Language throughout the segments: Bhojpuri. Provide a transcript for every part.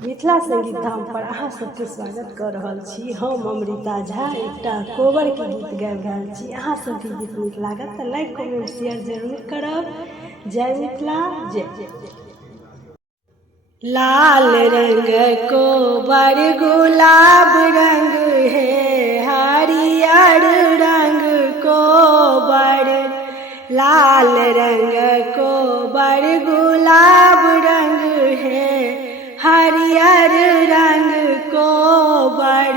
मिथिला संगीत धाम पर अहाँ सबके स्वागत कर रहल छी। हम अमृता झा एकटा कोबर के गीत गाबि रहल छी। अहाँ सबके गीत नीक लागत तऽ लाइक कमेंट शेयर जरूर करब। जय मिथिला जय। लाल रंग कोबर गुलाब रंग है, हरियर रंग कोबर। लाल रंग कोबर गुलाब रंग है, हरियर रंग कोबर।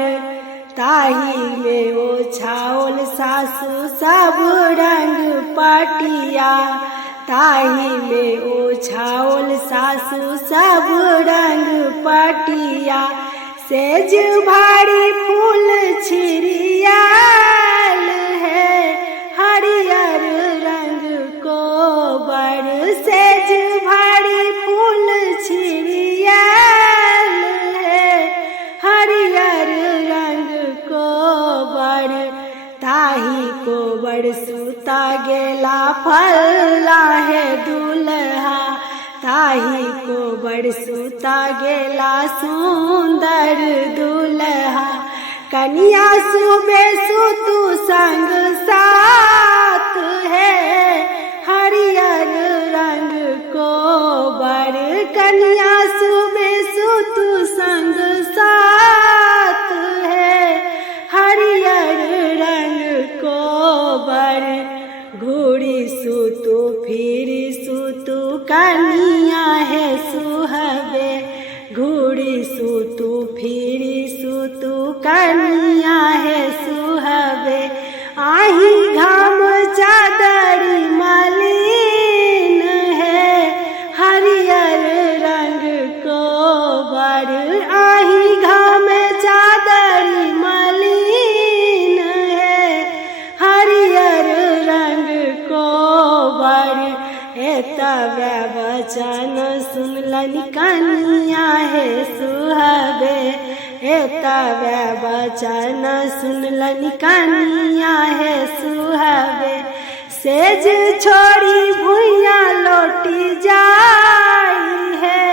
ताही में ओछाओल सासु सब रंग पटिया, ताही में ओछाओल सासु सब रंग पटिया। सेज भारी फूल छिड़ियाल है, हरियर रंग कोबर। सेज भारी फूल छिड़ियाल है, हरियर रंग कोबर। ताही कोबर सुता गेला फल्ला है दुल्हा, ताही कोबर सुता गेला सुंदर दुल्हा। कन्या सुबे सुतु संग साथ है, हरियर रंग कोबर। कन्या सुबे सुतु संग साथ है, हरियर रंग कोबर। घूरी सुतु फिरी सुतु कन्या है सुहबे, घूरी सुतु फिरी सुतु कन्या है सुहबे। आही घाम चादरी मलिन है, हरियर रंग कोबर। आही घाम चादरी मलिन है, हरियर रंग कोबर। एतबे वचन सुनलनि कन्या है सुहबे, एतबे वचन सुनलनि कन्या है सुहबे। सेज छोड़ी भुइया लौटी जाई है,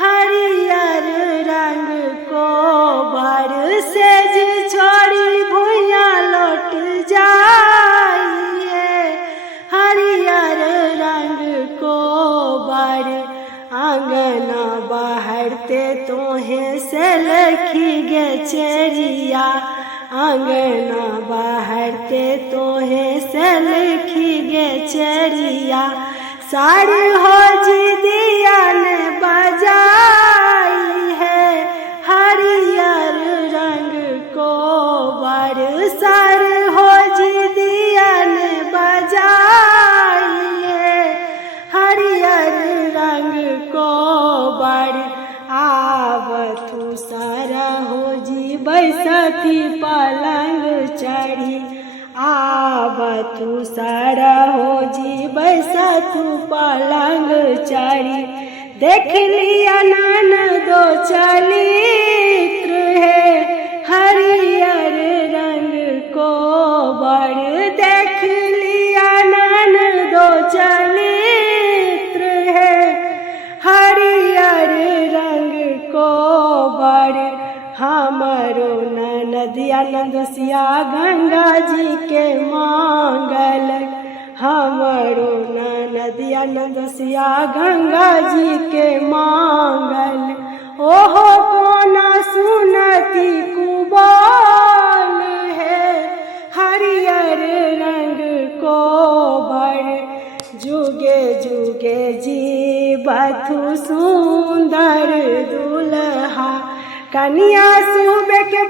हरियर रंग कोबर। सेज छोड़ी भुइया लौट जाई है, हरियर रंग कोबर। आंगना बाहरते तोहे से लखी गे चेरिया, आंगना बाहरते तोहे से लखी गे चेरिया। साड़ी हो जी दिया ने बजाई है, हरियर रंग कोबर। सर हो जी दिया ने बजाई है, हरियर रंग कोबर। आवतु सारा हो जी बैसती पलंग चढ़ी, आवतु सारा हो जी बैसतु पलंग चढ़ी। देख लिया ननदो चरित्र है, हरियर रंग कोबर। देख लिया ननदो चरित्र है, हरियर रंग कोबर। हमरो ननदिया नंदसिया गंगा जी के मांगल, हमरो ननदिया नंदसिया गंगा जी के मांगल। ओहो कोना सुनती कुबाल है, हरियर रंग कोबर। जुगे जुगे जीवथु सुंदर दुल्हा, कन्या सुबे के